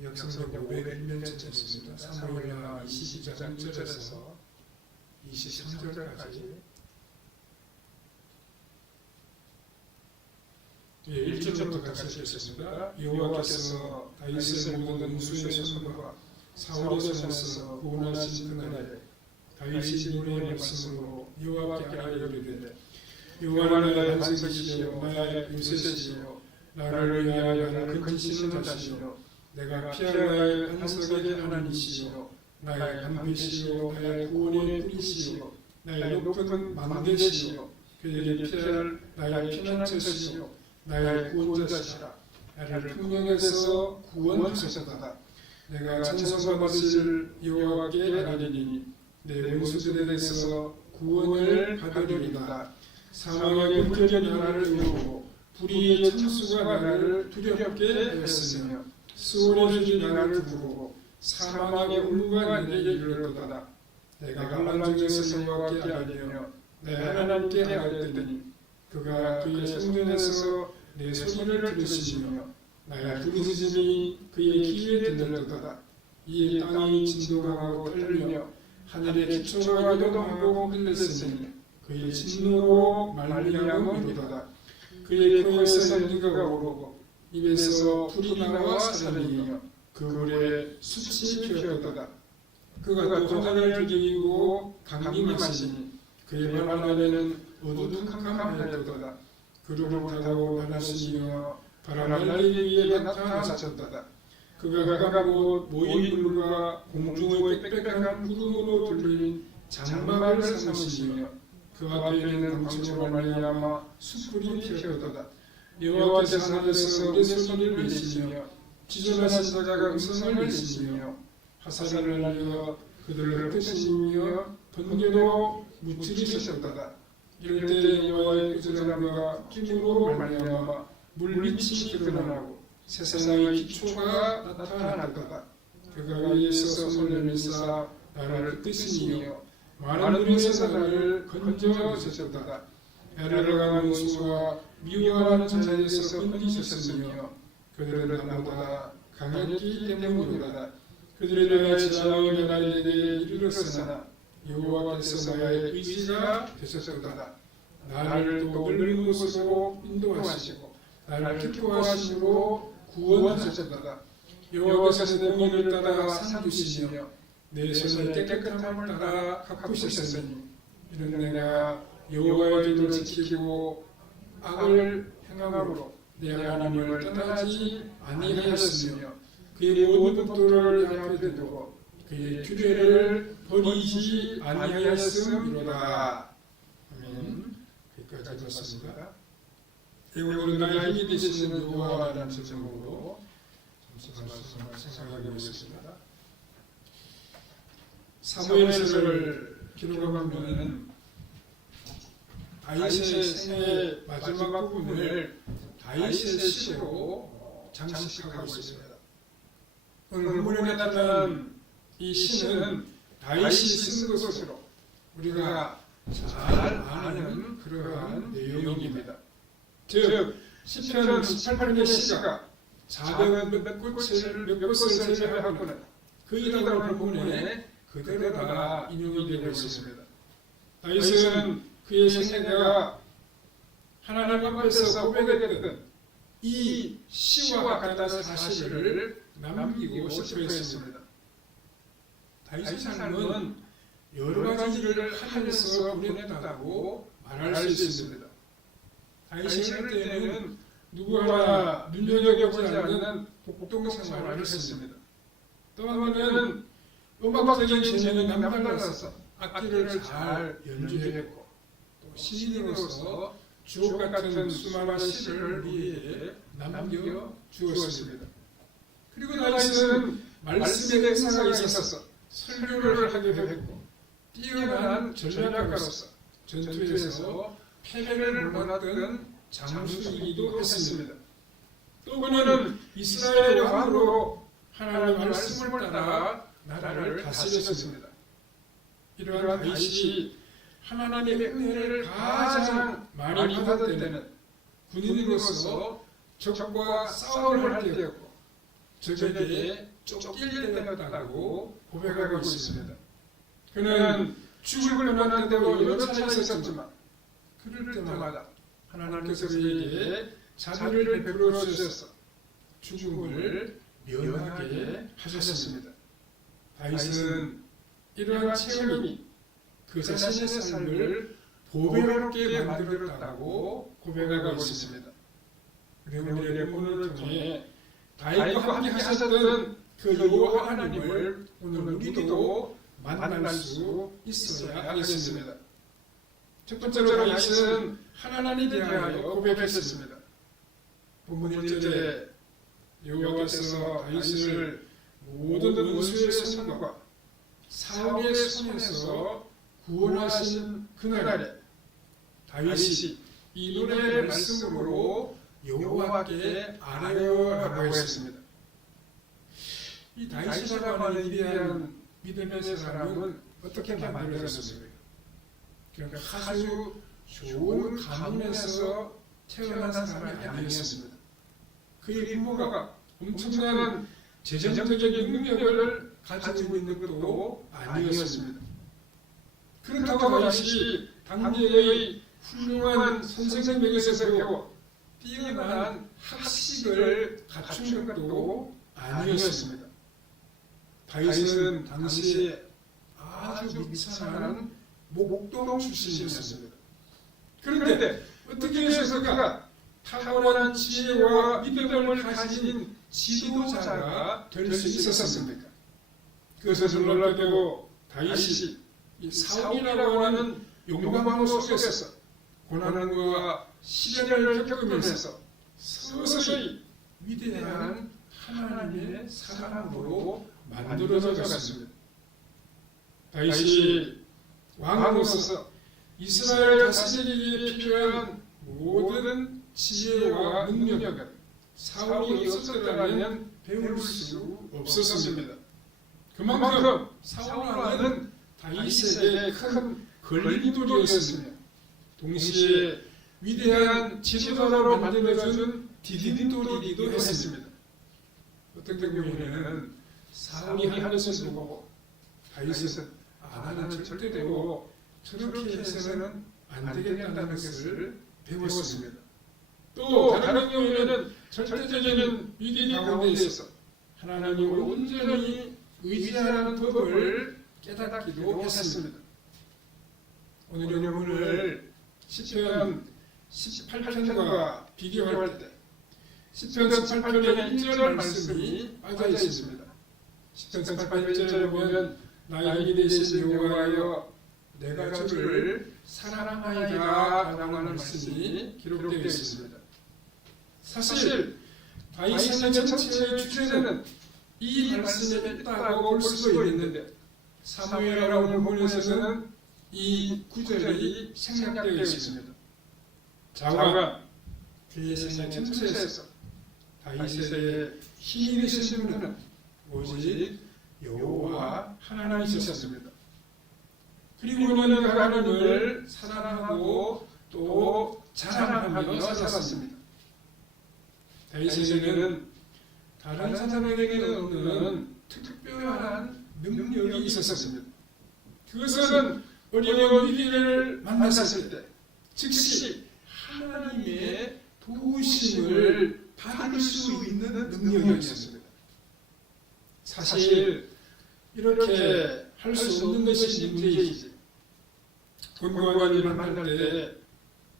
역성경 501년째였습니다. 사무엘하 22장 1절에서 23절까지 1절부터 같이 읽겠습니다. 여호와께서 다윗의 모든 운수의 손과 사울의 손에서 구원하신 그날에 다윗이 노래의 말씀으로 여호와께 아뢰기를 여호와는 나의 반석이시요 나의 요새시요 나를 위하여 나를 근치시는 자시요 내가 피할 나의 반석의 하나님이시요 나의 반패시요 나의 구원의 뿌리시요 나의 높은 망대시요 그에게 피할 나의 피난처시요 나의 구원자시라 나를 풍령에서 구원하셨도다 내가 찬송받으실 여호와께 아뢰리니 내 원수들에게서 구원을 받으리이다 사망의 물결이 나를 이루고 불의의 참수가 나를 두렵게 하였으며 수월의 줄이 나를 부르고 사망의 울무가 내게 이르렀도다 내가 갈란 중에서 여호와께 아뢰며 내 하나님께 아뢰더니 그가 그의 성전에서 내 소리를 들으시며 나의 부르짖음이 그의 귀에 들렸도다 이에 땅이 진동하고 떨리며 하늘의 기초가 요동하고 흔들렸으니 그의 진노로 말미암은 이로다 그의 코에서 연기가 오르고 입에서 불이 나와 살리며 그 물에 숯이 피었도다 그가 또 하늘을 즐기고 강림하시니 그의 발 아래는 어두컴컴하였도다 그룹을 타고 나타나시며 바람 날리기 위해 나타나셨도다 그가 가고 모인 물과 공중의 빽빽한 구름으로 둘린 장막을 삼으시며 그 앞에는 광채로 말미암아 숯불이 피었도다 여호와께서 하늘에서 우레소리를 내시며 지존하신 자가 음성을 내시며 화살을 날려 그들을 흩으시며 번개로 무찌르셨도다 이럴 때 여호와의 끄지람과 힘으로 말미암아 물빛이 드러나고 세상의 기초가 나타났도다 그가 위에서 손을 내미사 나를 흩으시며 많은 물에서 나를 건져주셨도다 애를 강한 수와 미워하는 자에서 건지셨으며 그들은 나보다 강했기 때문이로다 그들이 나의 재앙을 나에게 이르렀으나 여호와께서 나의 의지가 되셨도다 나를 또 넓은 곳으로 인도하시고 나를 기뻐하심으로 구원하셨도다 여호와께서 내 몸을 따라 삼두시며 내 손을 깨끗함을 따라 가꾸셨으니 이는 내가 여호와의 길을 지키고 악을 행함으로 내 하나님을 떠나지 아니하였으며 그의 모든 법도를 내 앞에 두고 그의 규례를 버리지 아니하였음이로다. 아멘. 여기까지 읽었습니다. 오늘은 나의 힘이 되시는 여호와라는 제목으로 잠시 말씀을 생각하게 되겠습니다. 사무엘서를 기록하면 다윗의 생애의 마지막 부분을 다윗의 시로 장식하고 있습니다. 오늘 본문에 나타난 이 시는 다윗이 쓴 것으로 우리가 잘 아는 그러한 내용입니다. 즉 시편 18편의 시가 작은 몇 곳을 제외하고는 그 다음을 본문에 그대로 다 인용이 되고 있습니다. 다윗은 그의 생애가 하나님 앞에서 고백했던 이 시와 같은 사실을 남기고 싶어 했습니다. 다윗의 삶은 여러 가지 일을 하면서 보냈다고 말할 수 있습니다. 다윗이 어릴 때는 누구 하나 눈여겨보지 않는 복동 생활을 했습니다. 또 한번은 음악적인 재능이 남달라서 악기를 잘 연주했고 또 시인으로서 주옥 같은 수많은 시를 우리에게 남겨주었습니다. 그리고 다윗은 말씀의 행사가 있어서 설교를 하기도 했고 뛰어난 전략가로서 전투에서 패배를 몰았던 장수이기도 했습니다. 또 그는 이스라엘의 왕으로 하나님의 말씀을 따라 나라를 다스렸습니다. 이러한 다윗이 하나님의 은혜를 가장 많이 받을 때는 군인으로서 적과 싸움을 할 때였고 적에게 쫓길 때가 왔다고 고백하고 있습니다. 그는 죽을 뻔한 대로 여러 차례 있었지만 그럴 때마다 하나님께서 그에게 자비를 베풀어 주셔서 죽음을 면하게 하셨습니다. 다윗은 이러한 체험이 그 자신의 삶을 보배롭게 만들었다고 고백하고 있습니다. 그리고 우리의 본문을 통해 다윗과 함께 하셨던 그 여호와 하나님을 오늘 우리도 만날 수 있어야 하겠습니다. 첫 번째로 다윗은 하나님에 대하여 고백했습니다. 본문 1절에 여호와께서 다윗을 모든 원수의 손과 사울의 손에서 구원하신 그날에 다윗이 이 노래의 말씀으로 여호와께 아뢰어라고 했습니다. 이 다윗이라고 하는 위대한 믿음의 사람은 어떻게 만들어졌습니까? 그러니까 아주 좋은 가문에서 태어난 사람이 아니었습니다. 그의 부모가 엄청난 재정적인 능력을 가지고 있는 것도 아니었습니다. 그렇다고 다윗이 당대의 훌륭한 선생님에게서 배워 뛰어난 학식을 갖춘 것도 아니었습니다. 다윗은 당시에 아주 미천한 목동 출신이었습니다. 그런데 어떻게 해서 그가 탁월한 지혜와 믿음을 가진 지도자가 될 수 있었습니까? 그것을 놀랍게도 다윗이 사울이라고 하는 용광로 속에서 고난과 시련을 겪으면서 서서히 위대한 하나님의 사람으로 만들어져 갔습니다. 다윗이 왕으로서 이스라엘 다스리기에 필요한 모든 지혜와 능력을 사울이 없었다면 배울 수 없었습니다. 그만큼 사울왕은 다윗에게 큰 걸림돌이었으며 동시에 위대한 지도자로 만들어준 디딤돌이기도 했습니다. 어떤 경우에는 사울이 하는 것을 보고 다윗은 나는 절대로 저렇게 해서는 안 되겠다는 것을 배웠습니다. 또 다른 경우에는 절대적인 위기 가운데에서 하나님을 온전히 의지하는 법을 깨닫기도 했습니다. 오늘 본문을 시편 18편과 비교할 때 시편 18편의 1절 말씀이 빠져 있습니다. 시편 18편 1절에 보면 나의 힘이 되신 여호와여 내가 주를 사랑하이다 라고 하는 말씀이 기록되어 있습니다. 사실 다윗의 전체의 주제는 이 말씀에 있다고 볼 수도 있는데 사무엘하고 본문에서는 이 구절이 생략되어 있습니다. 자가 그의 생애 전체에서 다윗의 힘이 되신 분은 오직 여호와 하나님이셨습니다. 그리고 그는 하나님을 사랑하고 또 자랑하며 살았습니다. 다윗에게는 다른 사람에게는 없는 특별한 능력이 있었습니다. 그것은 어려운 위기를 만났을 때 즉시 하나님의 도우심을 받을 수 있는 능력이었습니다. 사실 이렇게 할 수 없는 것이 문제이지 곤고한 일을 만날 때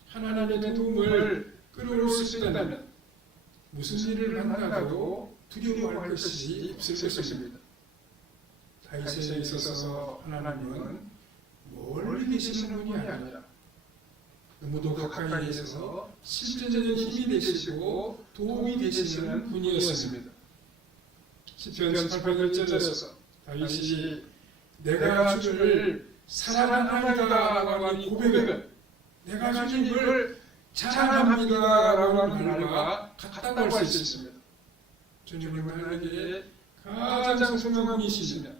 하나님의 도움을 끌어올 수 있다면 무슨 일을 만나도 두려워할 것이 없을 것입니다. 다윗에 있어서 하나님은 멀리 계시는 분이 아니라 너무도 가까이 있어서 실제적인 힘이 되시고 도움이 되시는 분이었습니다. 시편 18편 1절에서 다윗이 내가 주를 사랑합니다라고 하는 고백은 내가 주님을 자랑합니다 라고 하는 말과 같다고 할 수 있습니다. 주님은 나에게 가장 소중한 이시시며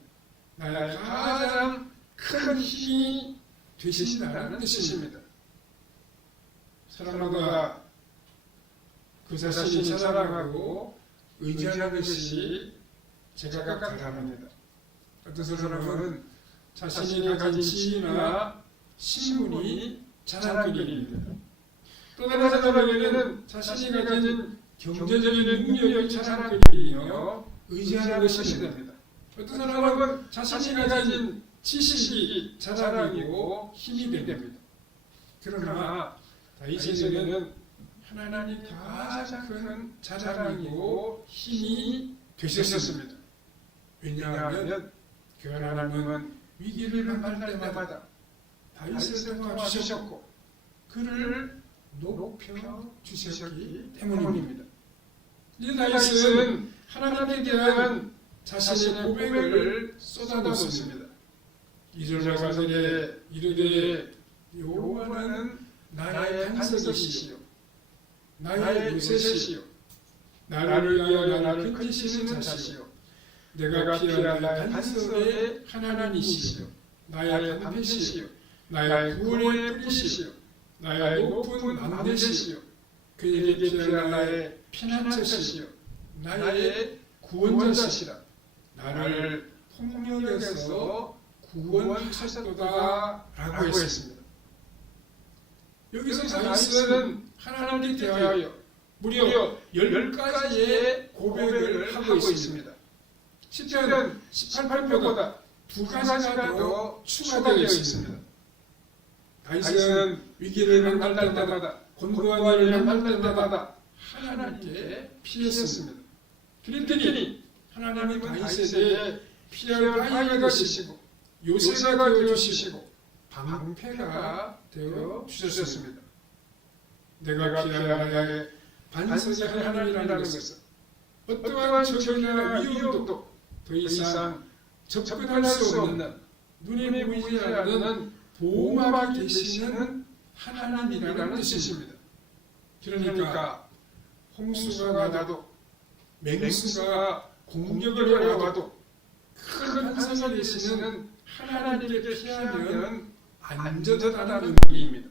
나의 가장 큰 힘이 되신다는 뜻입니다. 사랑하다가 그 자신이 자랑하고 의지하는 것이 제가 가능합니다. 어떤 사람은 자신이 가진 지위나 신분이 자랑거리입니다. 또 다른 사람에게는 자신이 가진 경제적인 능력이 자랑거리이며 의지하는 것이 됩니다. 어떤 사람은 자신이 가진 지식이 자랑이고 힘이 됩니다. 그러나 다윗에게는 하나님이 가장 큰 자랑이고 힘이 되셨습니다. 왜냐하면 그 하나님은 위기를 만날 때마다 다윗을 도와주셨고 그를 높여주셨기 때문입니다. 이 다윗은 하나님에 대한 자신의 고백을 쏟아놓습니다. 2절 말씀에 이르되 여호와는 나의 반석이시요 나의 요새시요 나를 위하여 나를 건지시는 자시요 내가 피할 나의 반석의 하나님이시요 나의 방패시요 나의 구원의 뿌리시요 나의 높은 망대시요 그에게 피할 나의 피난처시요 나의 구원자시라 나를 폭력에서 구원하셨도다 라고 했습니다. 여기서 다윗은 하나님께 대하여 무려 10가지의 고백을 하고 있습니다. 시편 18편보다 2가지가 더 추가되어 있습니다. 다윗은 위기를 만날 때마다 곤고한 일을 만날 때마다 하나님께 피했습니다. 그랬더니 하나님은 다윗에게 피할 바위가 되시고 요새가 되어주시고 방패가 되어 주셨습니다. 내가 피할 나의 반석이 하나님이라는 것은 어떠한 적이나 위험도 더 이상 접근할 수 없는 눈에 보이지 않는 보호막이 되시는 하나님이라는 뜻입니다. 그러니까 홍수가 나도 맹수가 공격을 해와도 큰 반석이 되시는 하나님께 피하면 안전하다는 의미입니다.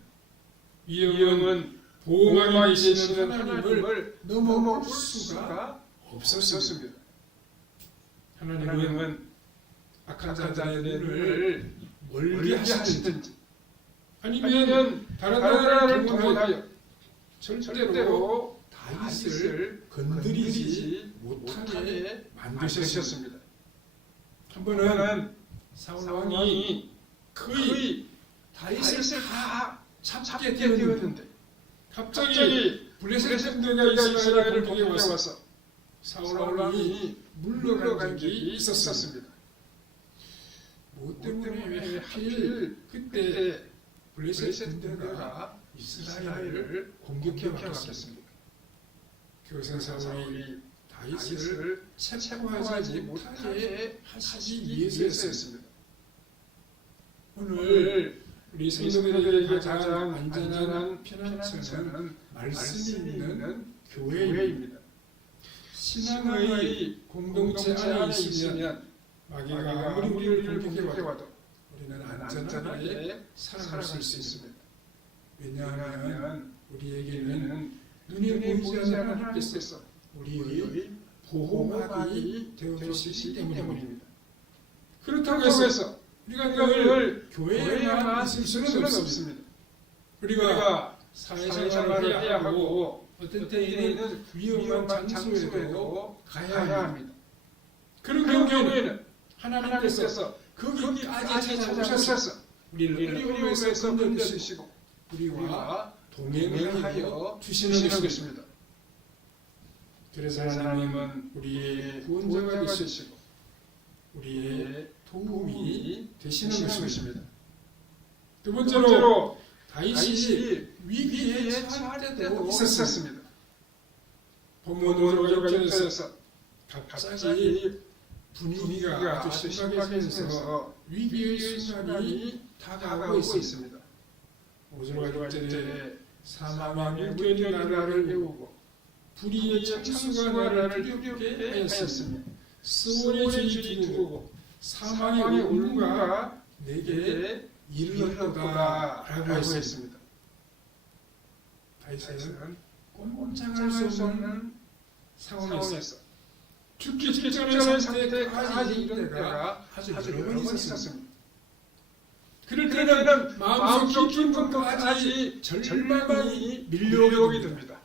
위험은 보호막이 되시는 하나님을 넘어올 수가 없었습니다. 하나님은 악한 자의 눈을 멀게 하시든지 아니면 다른 나라를 통하여 절대로 다윗을 건드리지 못하게 만드셨습니다. 한 번은 사울 왕이 거의 다윗을 다 잡게 되었는데 갑자기 블레셋 군대가 이스라엘을 공격해와서 사울 왕이 물러간 적이 있었습니다. 뭐 때문에 왜 하필 그때 블레셋 군대가 이스라엘을 공격해 왔겠습니까? 그것은 사울이 다윗을 체포하지 못하게 하시기 위해서였습니다. 오늘 우리 성도들에게 가장 안전한 피난처는 말씀이 있는 교회입니다. 신앙의 공동체 안에 있으면 마귀가 아무리 우리를 공격해와도 우리는 안전하게 살아갈 수 있습니다. 왜냐하면 우리에게는 눈에 보이지 않는 하나님께서 우리의 보호막이 되어주시기 때문입니다. 그렇다고 해서 우리가 늘 교회에만 있을 수는 없습니다. 우리가 사회생활을 해야 하고 어떤 때에는 위험한 장소에도 가야 합니다. 그런 경우에는 하나님께서 거기까지 찾아오셔서 우리를 어려움에서 건져주시고 우리와 동행하여 주시는 것입니다. 그래서 하나님은 우리의 구원자가 되시고 우리의 도움이 되시는 것입니다. 두 번째로 다윗이 위기에 처할 때도 있었습니다. 본문 5절에서 갑자기 분위기가 아주 심각해지면서 위기의 순간이 다가오고 있습니다. 5절에 사망의 물결이 나라를 메우고 불의의 창수가 나라를 두렵게 하였으며 스온의 죄이 두르고 사망의 울음과 내게 이르렀도다 라고 했습니다. 다윗은 꼼짝할 수 없는 상황에서 죽기 직전의 상태까지 이런 때가 아주 여러 번 있었습니다. 그럴 때는 마음속 깊은 곳까지 절망이 밀려오게 됩니다.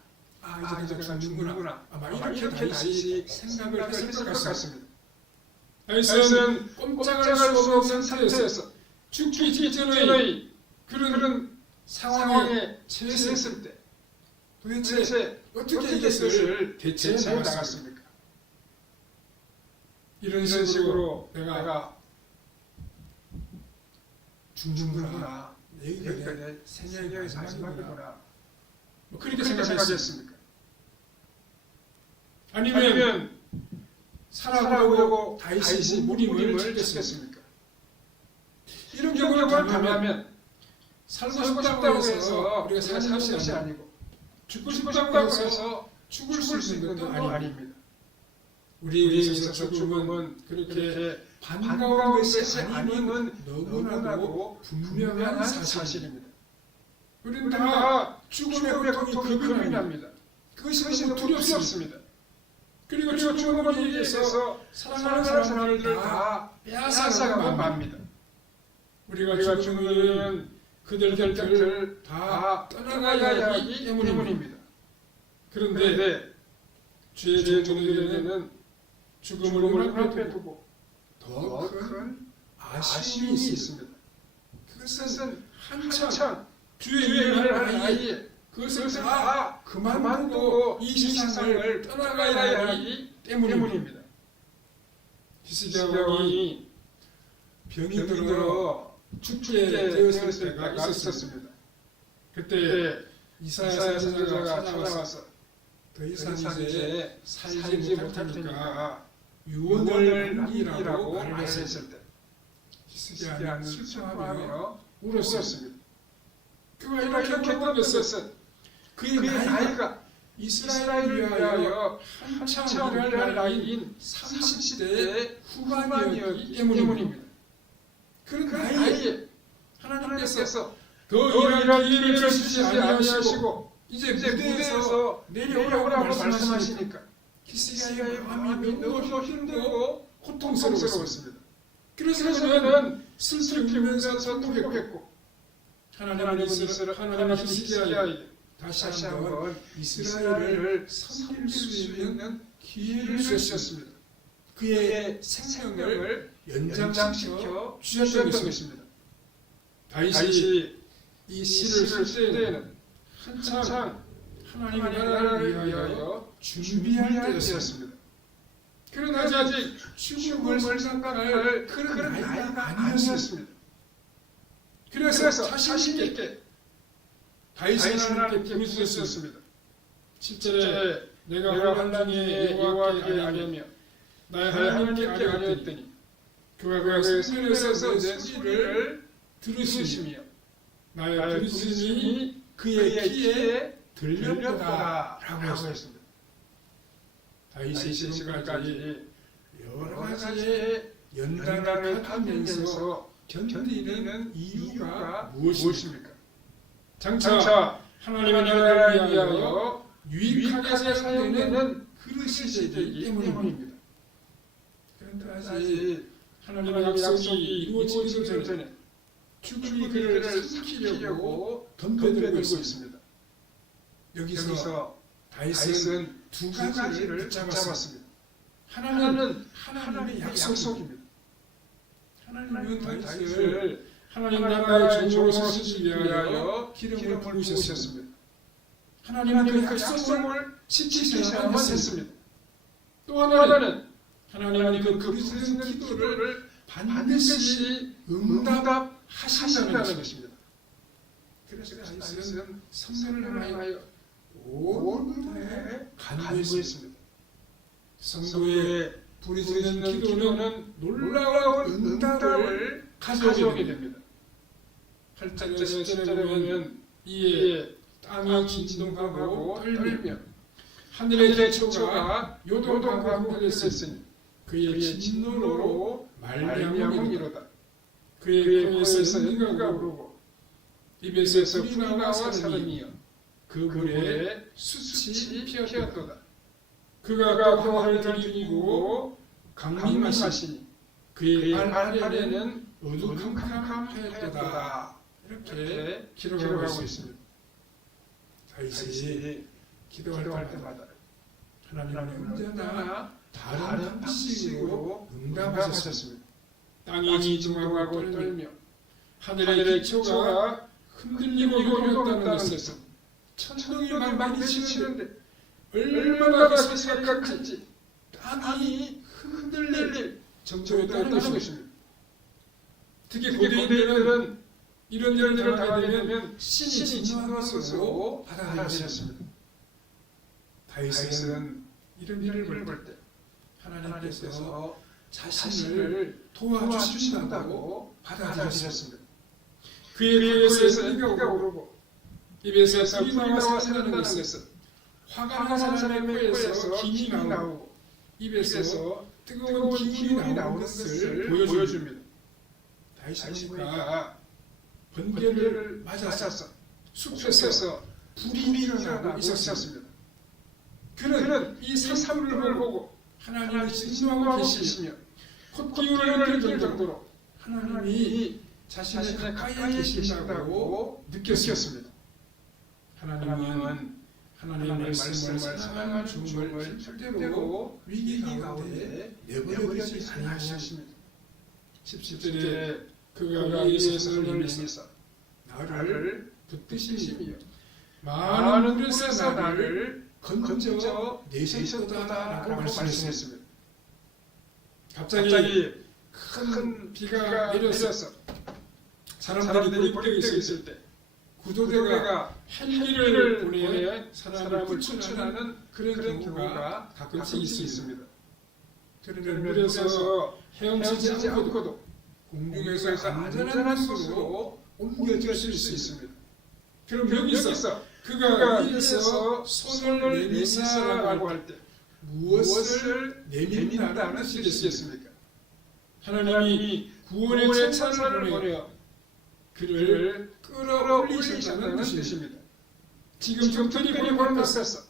이제 내가 죽는구나. 아마 이렇게 다시 생각을 했을 것 같습니다. 다윗은 꼼짝할 수 없는 상태에서 죽기 직전의 그런 상황에 처했을 때 도대체 어떻게 이것을 대처해 나갔습니까? 이런 식으로 내가 죽는구나. 여기가 내 생애의 마지막이구나. 그렇게 생각했습니까? 아니면 살아보려고 다윗이 무림을 찾겠습니까? 이런 경우를 가면 살고 싶다고 해서 우리가 사는 것이 아니고 죽고 싶다고 해서 죽을 수 있는 것도 아닙니다. 우리에게 있어서 죽음은 그렇게 반가운 것이 아니면 너무나도 분명한 사실입니다. 우리는 다 죽음의 고통이 큰 납니다. 그것이 너무 두렵습니다. 그리고 죽음을 위해서 사랑하는 사람들을 다 빼앗아가고 맙니다. 우리가 죽으면 그들 곁을 다 떠나가야 하기 때문입니다. 그런데 주의 종들에게는 죽음을 앞에 두고 더 큰 아쉬움이 있습니다. 그것은 한창 주의 일을 하는 아이에 그것을 다 그만두고 이 세상을 떠나가야 하기 때문입니다. 히스기야 왕이 병이 들어 죽게 되었을 때가 있었습니다. 그때 이사야 선지자가 찾아와서 더 이상 이제 살지 못할 테니까 유언을 남기라고 말을 했을 때 히스기야는 슬퍼하며 울었습니다. 그가 이렇게 본 것은 그의 나이가 이스라엘을 위하여 한참 일할 나이인 30대 후반이었기 때문입니다. 그런 나이에 하나님께서 더 일할 기회를 주시지 아니하시고 이제 무대에서 내려오라고 말씀하시니까 히스기야의 마음이 너무 힘들고 고통스러웠습니다. 그래서 그는 슬슬 울면서 통곡했고 하나님은 히스기야에게 다시 한번 이스라엘을 섬길 수 있는 기회를 주셨습니다. 그의 생명을 연장시켜 주셨던 것입니다. 다윗이 이 시를 쓸 때에는 한창 하나님의 나라를 위하여 준비할 때였습니다. 그러나 아직 죽음을 생각할 그런 나이가 아니었습니다. 그래서 자신 있게 다윗은 하나님께 부르짖었습니다. 7절에 내가 환난에 여호와께 아뢰며 나의 하나님께 아뢰었더니 그가 성전에서 내 소리를 들으시며 나의 부르짖음이 그의 귀에 들렸도다 라고 했습니다. 다윗이 지금까지 여러 가지의 연단을 하면서 견디는 이유가 무엇입니까? 장차 하나님의 나라를 위하여 유익하게 사용되는 그릇이 되기 때문입니다. 그런데 아직 하나님의 약속이 이루어지기 전에 죽음이 그를 삼키려고 덤벼들고 있습니다. 여기서 다윗은 두 가지를 붙잡았습니다. 하나는 하나님의 약속입니다. 하나님은 다윗을 하나님 나라의 종으로 쓰시기 위하여 기름을 부으셨습니다. 하나님은 그 약속을 지키셔야만 했습니다. 또 하나는 하나님은 그 부르짖는 기도를 반드시 응답하신다는 것입니다. 그래서 다윗은 성전을 향하여 온몸에 간구했습니다. 성도의 부르짖는 기도는 놀라운 응답을 가져오게 됩니다. 8절에 10절에 보면 이에 땅이 진동하고 떨리며 하늘의 기초가 요동하고 흔들렸으니 그의 진노로 말미암음이로다. 그의 코에서 은가가 오르고 입에서 불이 나와 사름이여 그 불에 숯이 피었도다. 그가 화환을 들이고 강림하시니 그의 발 아래는 어두컴컴하였도다. 이렇게 기록하고 있습니다. 다윗이 기도할 때마다 하나님은 언제나 다른 방식으로 응답하셨습니다. 땅이 중하고 떨며 하늘의 기초가 흔들리고 요동했다는 것은 천둥이 많이 치는데 얼마나 생각한지 땅이 흔들릴 정도였다는 것입니다. 특히 고대인들은 이런 일을 당하게 되면 신이 진노한 것으로 받아들였습니다. 다윗은 이런 일을 볼 때 하나님께서 자신을 도와주신다고 받아들였습니다. 그의 코에서 이가 오르고 입에서 불이 나와 산다는 것은 화가 난 사람의 코에서 김이 나오고 입에서 뜨거운 기운이 나오는 것을 보여줍니다. 다윗이가 번개를 맞아서 숲에서 불이 일어나고 있었습니다. 그는 이 산불을 보고 하나님을 진노하고 계시며 콧기운을 들을 정도로 하나님이 자신의 가까이에 계신다고 느꼈습니다. 하나님은 하나님의 말씀을 사랑하는 중을 절대로 위기 가운데 내버려두지 아니하십니다. 17절에 그가 위에서 손을 내밀사 나를 붙드시며 많은 물에서 나를 건져 내셨도다라고 말씀했습니다. 갑자기 큰 비가 내려서 사람들이 불이 껴 있을 때 구조대가 헬기를 보내 사람을 추천하는 그런 경우가 가끔씩 있습니다. 그러면 물에서 헤엄치지 않고도 공중에서 안전한 곳으로 옮겨질 수 있습니다. 그럼 여기서 그가 위에서 손을 내미사라고 할 때 무엇을 내민다는 뜻이겠습니까? 하나님이 구원의 찬사를 보내어 그를 끌어올리셨다는 뜻입니다. 지금 적들이 보내고 나서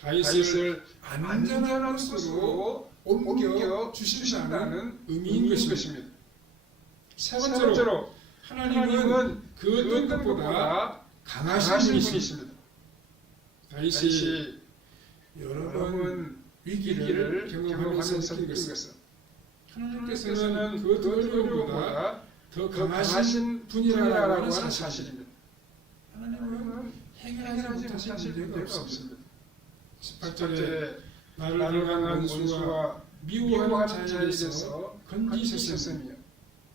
다윗을 안전한 곳으로 옮겨 주신다는 의미인 것입니다. 세 번째로 하나님은 그 어떤 것보다 강하신 분이십니다. 다윗이 여러 번 위기를 경험하면서 느낀 것은 하나님께서는 그 어떤 어려움보다 더 강하신 분이라고 하는 사실입니다. 하나님은 해결하지 못하신 문제가 없습니다. 18절에 나를 강한 원수와 미워하는 자에게서 건지셨으며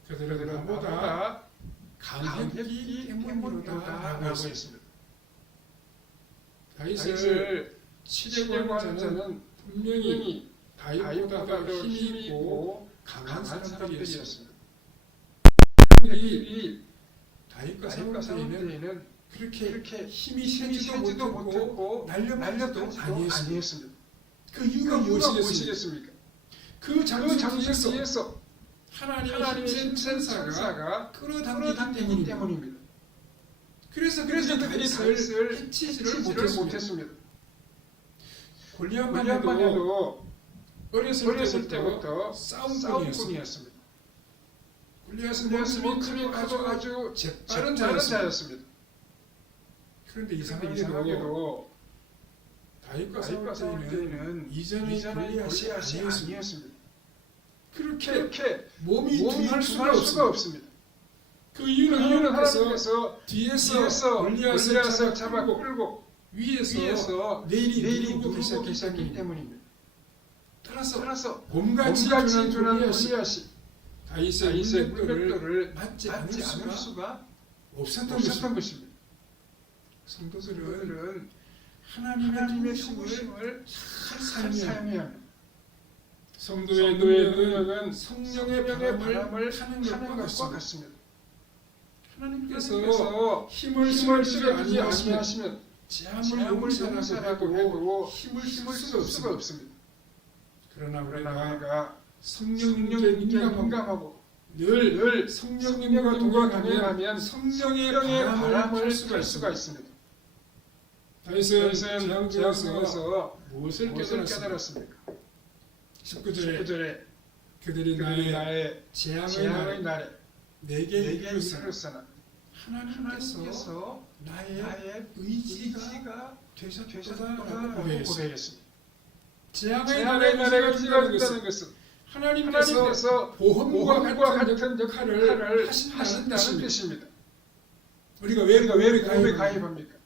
그들은 나보다 강했기 때문이로다 라고 했습니다. 다윗을 치려고 하는 자는 분명히 다윗보다 더 힘이 있고 강한 사람들이었습니다. 그들이 다윗과 싸울 그렇게 힘이 세지도 못하고 날려도 아니었습니다. 그 이유가 무엇이겠습니까? 그 장수 뒤에서 하나님의 힘센 천사가 끌어당기기 때문입니다. 그래서 그들이 다윗을 해치지를 못했습니다. 골리앗만 해도 어렸을 때부터 싸움꾼이었습니다. 골리앗은 몸이 크고 아주 재빠른 자였습니다. 그런데 이상하게도 다윗과 싸울 때는 이전의 골리앗이 아니었습니다. 그렇게 몸이 둔할 수가 없습니다. 그 이유는 하나님께서 뒤에서 골리앗을 잡아 끌고 위에서 내일이 누르고 계셨기 때문입니다. 따라서 곰같이 둔한 골리앗이 다윗의 물백도를 맞지 않을 수가 없었던 것입니다. 성도들은 하나님의 힘을 잘 사용해야 합니다. 성도의 능력은 성령의 바람을 타는 것과 같습니다. 하나님께서 힘을 쓰지 아니하시면 재앙을 용서하라고 해도 힘을 쓸 수가 없습니다. 그러나 우리가 성령님께 민감하고 늘 성령님과 동행하면 성령의 바람을 탈 수가 있습니다. 다윗은 재앙 중에서 무엇을 깨달았습니까? 19절에 그들이 나의 재앙의 날에 내게 이르렀으나 하나님께서 나의 의지가 되셨다라고 고백했습니다. 재앙의 날에 의지가 된다는 것은 하나님께서 보험과 같은 역할을 하신다는 뜻입니다. 우리가 왜 보험에 가입합니까?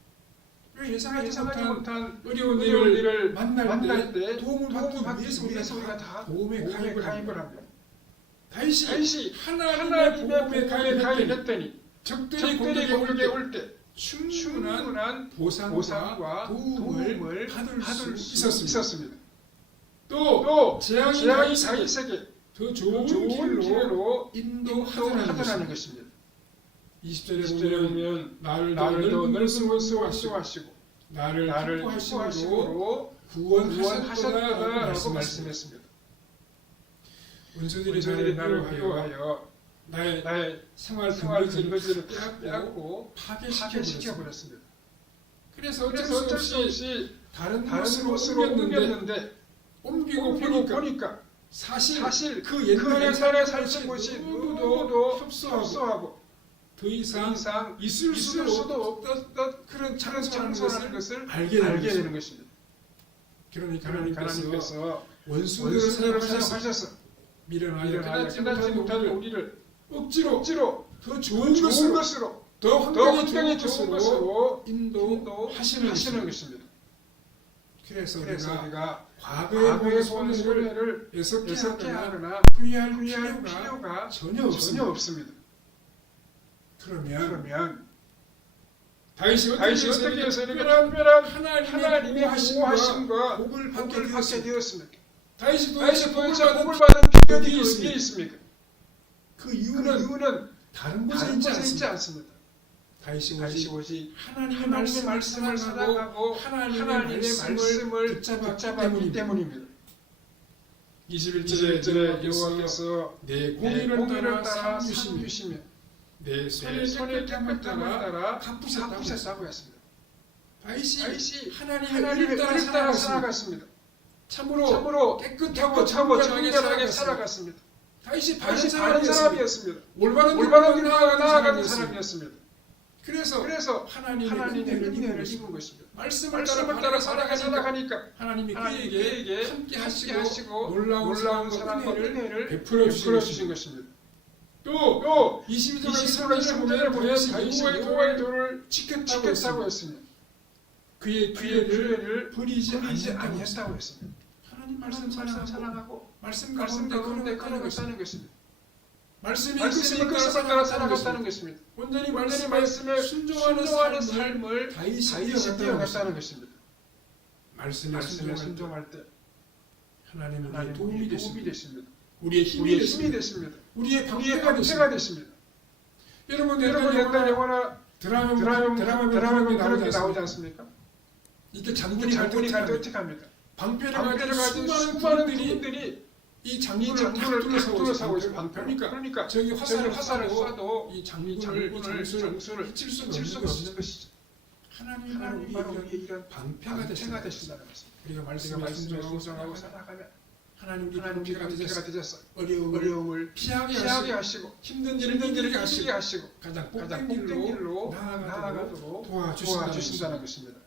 예상하지 못한 어려운 일을 만날 때 도움을 받기 위해서 우리가 다 보험에 가입을 합니다. 다윗이 하나님의 보험에 가입했더니 적들이 공격에 올 때 충분한 보상과 도움을 받을 수 있었습니다. 또 재앙이 다윗에게 더 좋은 길로 인도하더라는 것입니다. 20절에 보면 나를 더 넓은 곳으로 하시고 나를 기뻐하심으로 구원하셨다라고 말씀했습니다. 원수들이 나를 미워하여 나의 생활 근거지를 빼앗고 파괴시켜버렸습니다. 그래서 어쩔 수 없이 다른 곳으로 옮겼는데 옮기고 보니까 사실 그 옛날에 살던 곳이 너무도 협소하고 더 이상 있을 수도 없던 그런 장소라는 것을 알게 되는 것입니다. 그러니까 하나님께서 원수들을 사용하셔서 밀어나려 끝나지 못하는 우리를 억지로 더 좋은 것으로 더 환경이 좋은 것으로 인도하시는 것입니다. 그래서 우리가 과거의 손해를 애석해 하거나 후회할 필요가 전혀 없습니다. 그러면 다윗이 어떻게 해서 특별한 하나님의 보호하심과 복을 받게 되었습니까? 다윗이 도대체 복을 받은 비결이 어디에 있습니까? 그 이유는 다른 곳에 있지 않습니다. 다윗이 오직 하나님의 말씀을 살아가고 하나님의 말씀을 붙잡았기 때문입니다. 21절에 여호와께서 내 공의를 따라 상 주시며 내 손의 깨끗함을 따라 갚으셨다고 했습니다. 다윗이 하나님의 의를 따라 살아갔습니다. 참으로 깨끗하고 정결하게 살아갔습니다. 다윗이 바른 사람이었습니다. 올바른 길로 나아가는 사람이었습니다. 그래서 하나님의 은혜를 입은 것입니다. 말씀을 따라 살아가니까 하나님이 그에게 함께 하시고 놀라운 사랑과 은혜를 베풀어 주신 것입니다. 또 22절에 보면 다윗이 여호와의 도를 지켰다고 했습니다. 그의 기회를 버리지 아니했다고 했습니다. 하나님 말씀 사랑하고 말씀 가운데 걸어갔다는 것입니다. 말씀이 이끄심을 따라 살아갔다는 것입니다. 온전히 말씀에 순종하는 삶을 다윗이 이어갔다는 것입니다. 말씀에 순종할 때 하나님은 우리의 도움이 되십니다. 우리의 힘이 되십니다. 우리의 방패가 되십니다. 여러분 옛날 영화나 드라마 보면 그렇게 나오지 않습니까? 이때 장군이 갈 때 어떻게 합니까? 방패를 가진 수많은 군인들이 이 장군을 둘러싸고 있어요. 그러니까 저기 화살을 쏴도 이 장군을 해칠 수가 없는 것이죠. 하나님이 바로 이런 방패가 되신다는 것입니다. 우리가 말씀에 순종하고 살아가면 하나님 우리 방패가 되셔서 어려움을 피하게 하시고 힘든 일을 하시게 하시고 가장 복된 길로 나아가도록 도와주신다는 것입니다.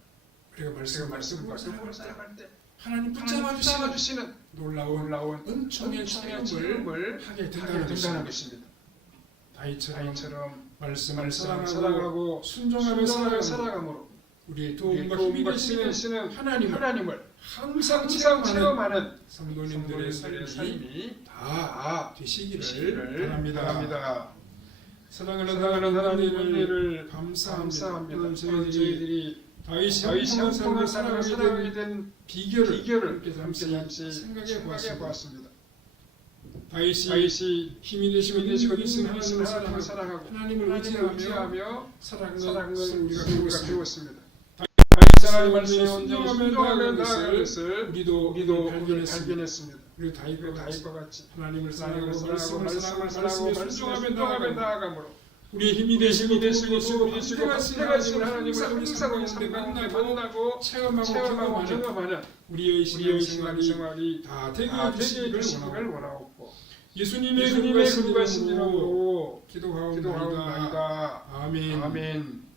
우리가 말씀을 살아갈 때 하나님 붙잡아 주시는 놀라운 은총의 체험을 하게 된다는 것입니다. 다윗처럼 말씀을 사랑하고 순종하며 살아감으로 우리의 도움과 힘이 되시는 하나님을 항상 체험하는 성도님들의 삶이 다 되시기를 바랍니다. 사랑하는 하나님의 은혜를 감사합니다. 저희들이 다윗이 형통한 삶을 살아가게 된 비결을 함께 생각해 보았습니다. 다윗이 힘이 되시고 하나님을 사랑하고 하나님을 의지하며 살아가는 것을 우리가 배웠습니다. 다윗이 말씀에 순종하며 나아가는 것을 우리도 발견했습니다. 우리 다윗과 같이 하나님을 사랑하고 말씀을 순종하며 나아감으로 우리의 힘이 되시고 우리의 되시고 함께하신 함께하신 하나님을 항상 우리 삶 가운데 만나고 체험하고 경험하는 우리의 우리의 신앙생활이 다 되게 되시기를 해주시기를 원하옵고 예수님의 예수님의 그분과 그분과 신이라고 신이라고 기도하옵나이다. 기도하옵나이다. 아멘. 아멘.